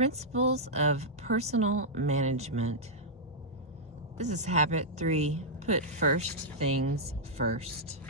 Principles of personal management. This is habit 3. Put first things first.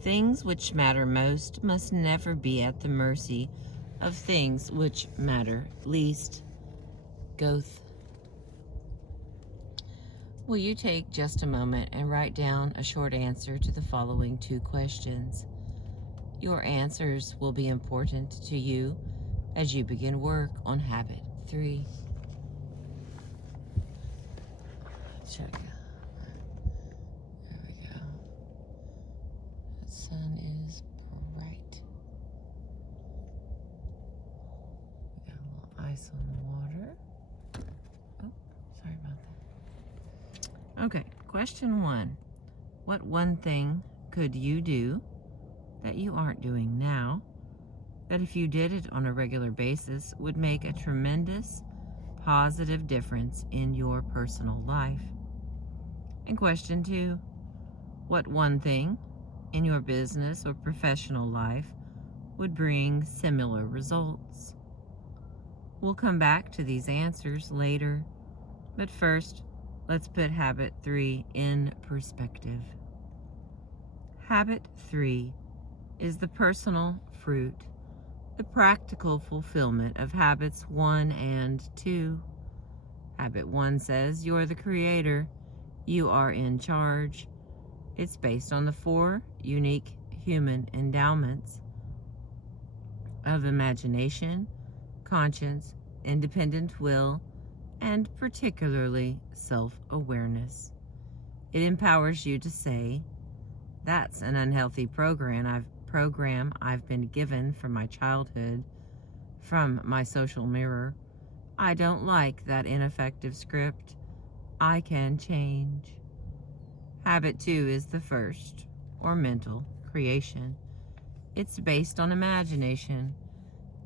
Things which matter most must never be at the mercy of things which matter least. Goethe. Will you take just a moment and write down a short answer to the following 2 questions? Your answers will be important to you as you begin work on habit 3. Check. There we go. The sun is bright. We got a little ice on the water. Oh, sorry about that. Okay, question 1. What one thing could you do that you aren't doing now, that if you did it on a regular basis would make a tremendous positive difference in your personal life? And question 2, what one thing in your business or professional life would bring similar results? We'll come back to these answers later, but first, let's put habit 3 in perspective. Habit 3 is the personal fruit, the practical fulfillment of habits 1 and 2. Habit 1 says you're the creator, you are in charge. It's based on the 4 unique human endowments of imagination, conscience, independent will, and particularly self-awareness. It empowers you to say, that's an unhealthy program I've been given from my childhood, from my social mirror. I don't like that ineffective script. I can change. Habit 2 is the first, or mental, creation. It's based on imagination,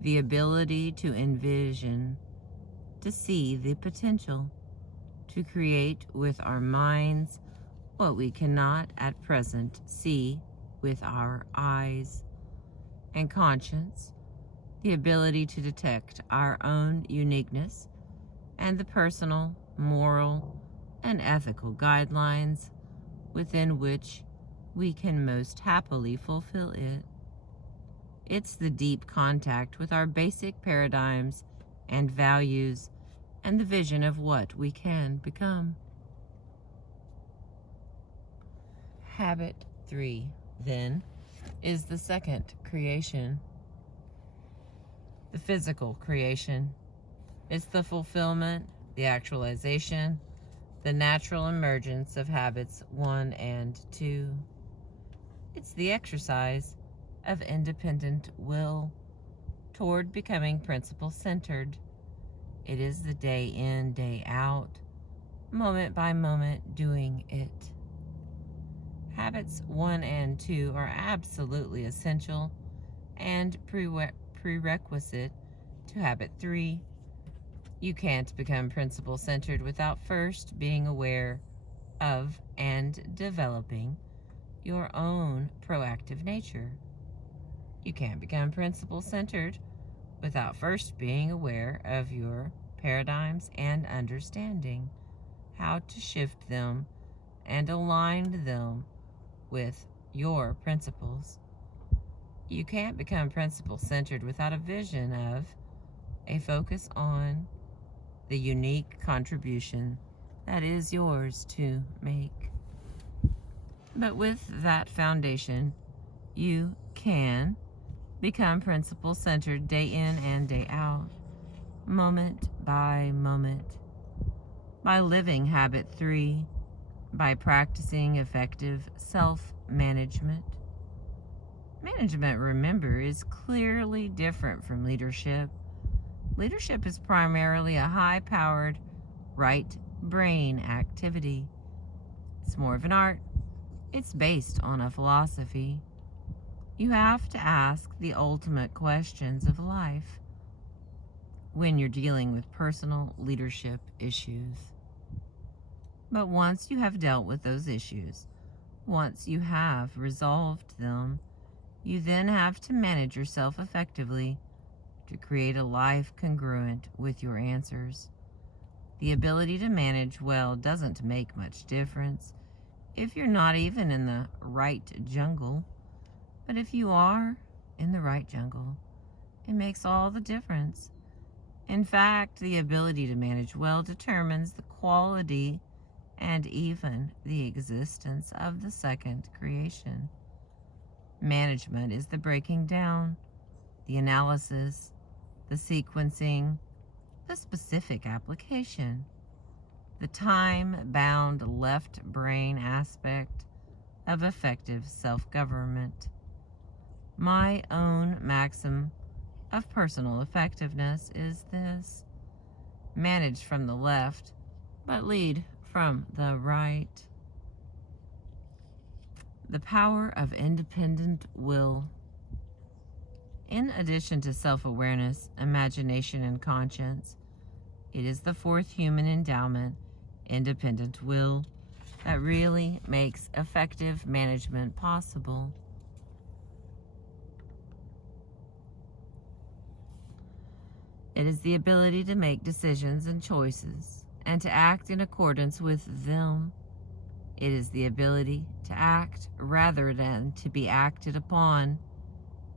the ability to envision, to see the potential, to create with our minds what we cannot at present see with our eyes. And conscience, the ability to detect our own uniqueness and the personal, moral, and ethical guidelines within which we can most happily fulfill it. It's the deep contact with our basic paradigms and values and the vision of what we can become. Habit 3, then, is the second creation, the physical creation. It's the fulfillment, the actualization, the natural emergence of habits 1 and 2. It's the exercise of independent will toward becoming principle-centered. It is the day in, day out, moment by moment doing it. Habits 1 and 2 are absolutely essential and prerequisite to habit 3. You can't become principle-centered without first being aware of and developing your own proactive nature. You can't become principle-centered without first being aware of your paradigms and understanding how to shift them and align them with your principles. You can't become principle-centered without a vision of, a focus on, the unique contribution that is yours to make. But with that foundation, you can become principle-centered day in and day out, moment by moment, by living habit 3, by practicing effective self-management. Management, remember, is clearly different from leadership. Leadership is primarily a high-powered, right brain activity. It's more of an art. It's based on a philosophy. You have to ask the ultimate questions of life when you're dealing with personal leadership issues. But once you have dealt with those issues, once you have resolved them, you then have to manage yourself effectively to create a life congruent with your answers. The ability to manage well doesn't make much difference if you're not even in the right jungle. But if you are in the right jungle, it makes all the difference. In fact, the ability to manage well determines the quality and even the existence of the second creation. Management is the breaking down, the analysis, the sequencing, the specific application, the time-bound left brain aspect of effective self-government. My own maxim of personal effectiveness is this: manage from the left, but lead from the right. The power of independent will. In addition to self-awareness, imagination, and conscience, it is the fourth human endowment, independent will, that really makes effective management possible. It is the ability to make decisions and choices and to act in accordance with them. It is the ability to act rather than to be acted upon,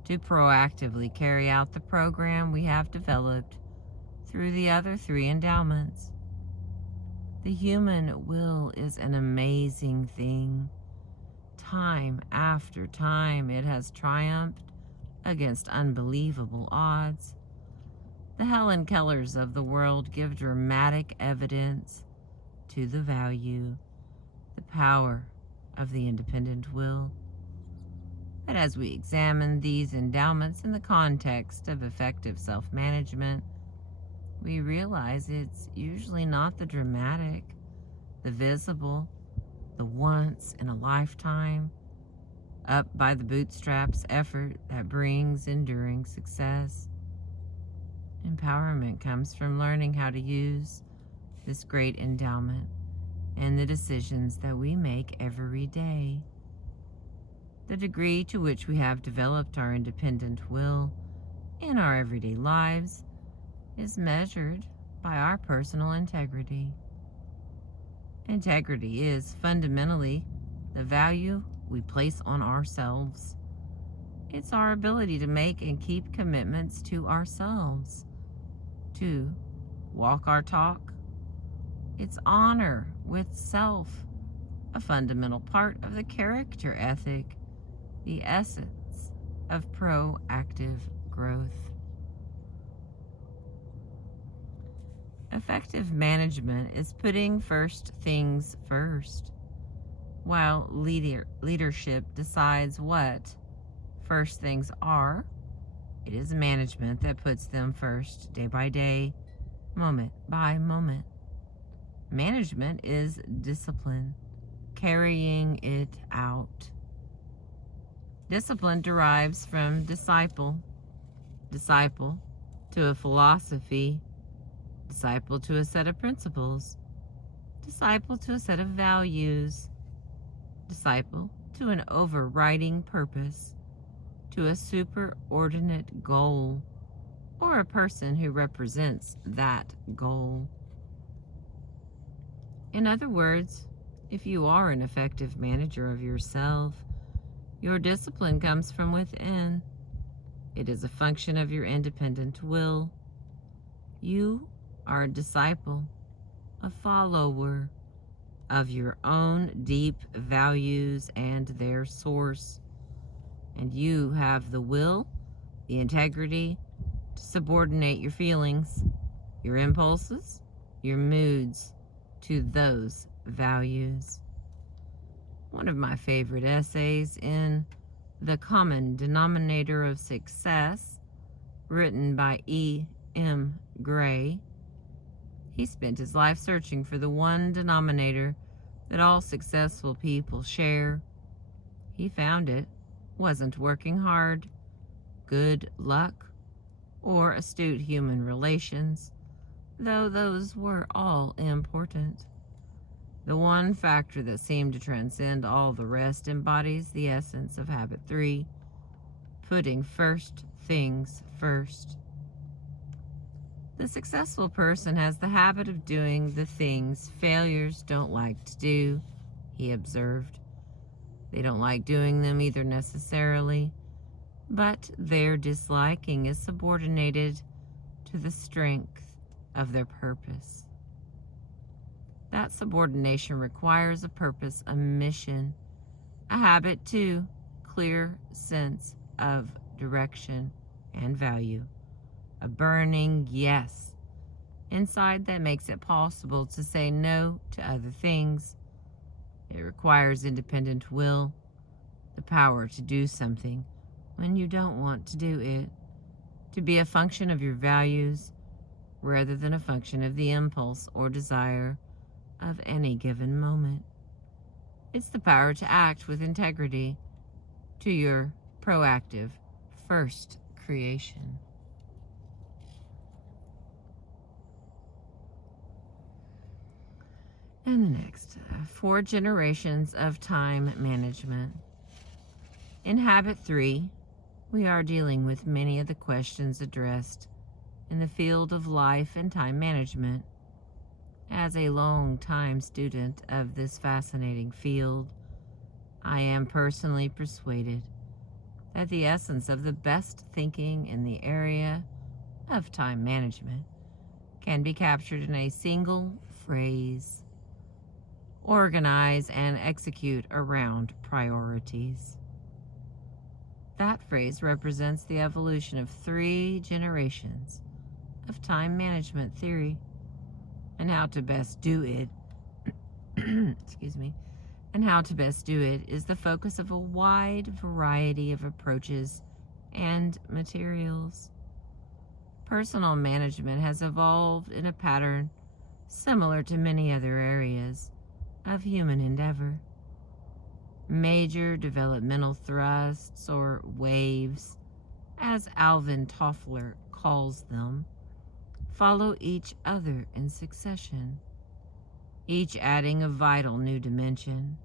to proactively carry out the program we have developed through the other three endowments. The human will is an amazing thing. Time after time, it has triumphed against unbelievable odds. The Helen Kellers of the world give dramatic evidence to the value, the power of the independent will. But as we examine these endowments in the context of effective self-management, we realize it's usually not the dramatic, the visible, the once in a lifetime, up by the bootstraps effort that brings enduring success. Empowerment comes from learning how to use this great endowment and the decisions that we make every day. The degree to which we have developed our independent will in our everyday lives is measured by our personal integrity. Integrity is fundamentally the value we place on ourselves. It's our ability to make and keep commitments to ourselves, to walk our talk. It's honor with self, a fundamental part of the character ethic, the essence of proactive growth. Effective management is putting first things first, while leadership decides what first things are. It is management that puts them first, day by day, moment by moment. Management is discipline, carrying it out. Discipline derives from disciple to a philosophy, disciple to a set of principles, disciple to a set of values, disciple to an overriding purpose, to a superordinate goal, or a person who represents that goal. In other words, if you are an effective manager of yourself, your discipline comes from within. It is a function of your independent will. You are a disciple, a follower of your own deep values and their source. And you have the will, the integrity to subordinate your feelings, your impulses, your moods to those values. One of my favorite essays in The Common Denominator of Success, written by E.M. Gray. He spent his life searching for the one denominator that all successful people share. He found it wasn't working hard, good luck, or astute human relations, though those were all important. The one factor that seemed to transcend all the rest embodies the essence of Habit 3, putting first things first. The successful person has the habit of doing the things failures don't like to do, he observed. They don't like doing them either necessarily, but their disliking is subordinated to the strength of their purpose. That subordination requires a purpose, a mission, a habit too, clear sense of direction and value, a burning yes inside that makes it possible to say no to other things. It requires independent will, the power to do something when you don't want to do it, to be a function of your values rather than a function of the impulse or desire of any given moment. It's the power to act with integrity to your proactive first creation. And the next, 4 generations of time management. In Habit 3, we are dealing with many of the questions addressed in the field of life and time management. As a long-time student of this fascinating field, I am personally persuaded that the essence of the best thinking in the area of time management can be captured in a single phrase: organize and execute around priorities. That phrase represents the evolution of 3 generations of time management theory, and how to best do it and how to best do it is the focus of a wide variety of approaches and materials. Personal management has evolved in a pattern similar to many other areas of human endeavor. Major developmental thrusts, or waves, as Alvin Toffler calls them, follow each other in succession, each adding a vital new dimension.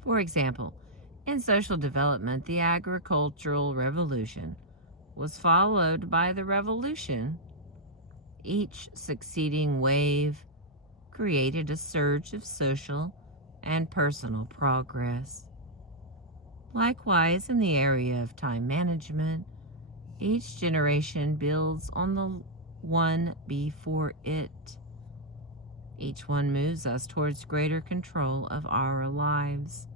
For example, in social development, the agricultural revolution was followed by the revolution. Each succeeding wave created a surge of social and personal progress. Likewise, in the area of time management, each generation builds on the one before it. Each one moves us towards greater control of our lives.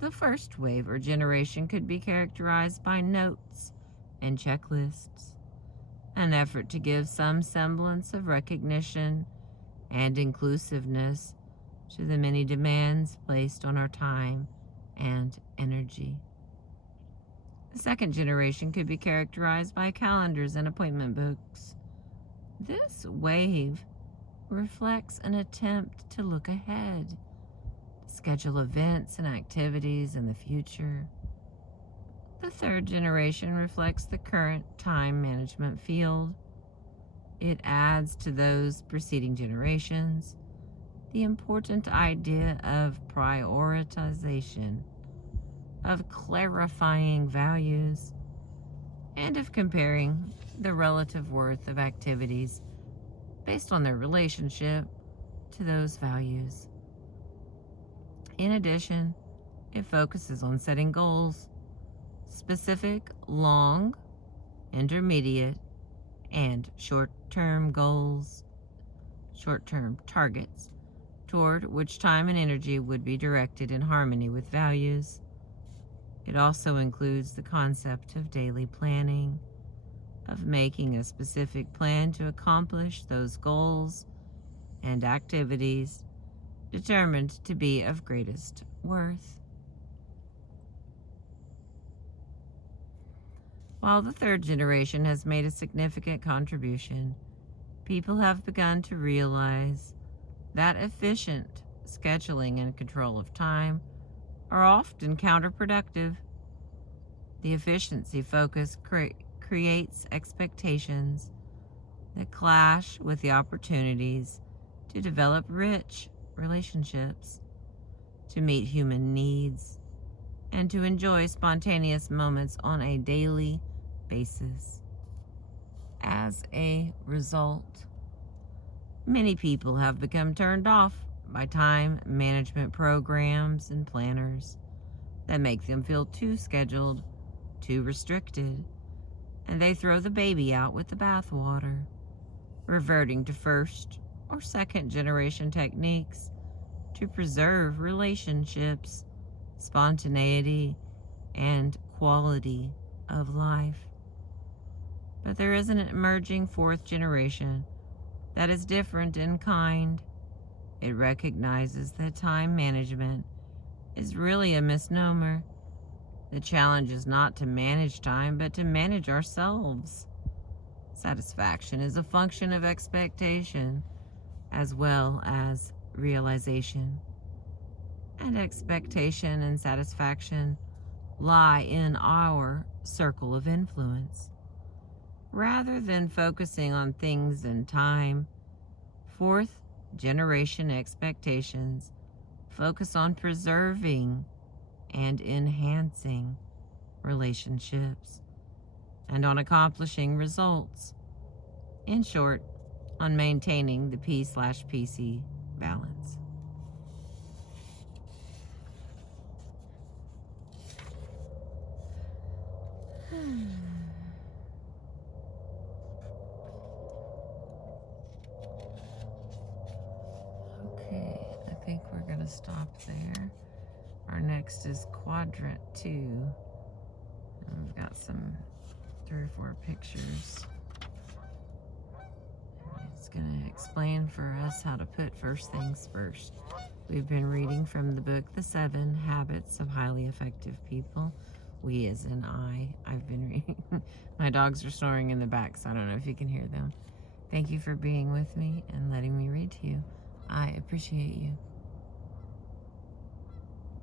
The first wave or generation could be characterized by notes and checklists, an effort to give some semblance of recognition and inclusiveness to the many demands placed on our time and energy. The second generation could be characterized by calendars and appointment books. This wave reflects an attempt to look ahead, schedule events and activities in the future. The third generation reflects the current time management field. It adds to those preceding generations the important idea of prioritization, of clarifying values, and of comparing the relative worth of activities based on their relationship to those values. In addition, it focuses on setting goals, specific, long, intermediate, and short-term goals, short-term targets, toward which time and energy would be directed in harmony with values. It also includes the concept of daily planning, of making a specific plan to accomplish those goals and activities determined to be of greatest worth. While the third generation has made a significant contribution, people have begun to realize that efficient scheduling and control of time are often counterproductive. The efficiency focus creates expectations that clash with the opportunities to develop rich relationships, to meet human needs, and to enjoy spontaneous moments on a daily basis. as a result, many people have become turned off by time management programs and planners that make them feel too scheduled, too restricted, and they throw the baby out with the bathwater, reverting to first or second generation techniques to preserve relationships, spontaneity, and quality of life. But there is an emerging fourth generation that is different in kind. It recognizes that time management is really a misnomer. The challenge is not to manage time, but to manage ourselves. Satisfaction is a function of expectation as well as realization. And expectation and satisfaction lie in our circle of influence. Rather than focusing on things in time, fourth generation expectations focus on preserving and enhancing relationships and on accomplishing results. In short, on maintaining the P/PC balance. Okay, I think we're going to stop there. Our next is quadrant 2. And we've got some 3 or 4 pictures. It's going to explain for us how to put first things first. We've been reading from the book, The 7 Habits of Highly Effective People. We as in I've been reading. My dogs are snoring in the back, so I don't know if you can hear them. Thank you for being with me and letting me read to you. I appreciate you.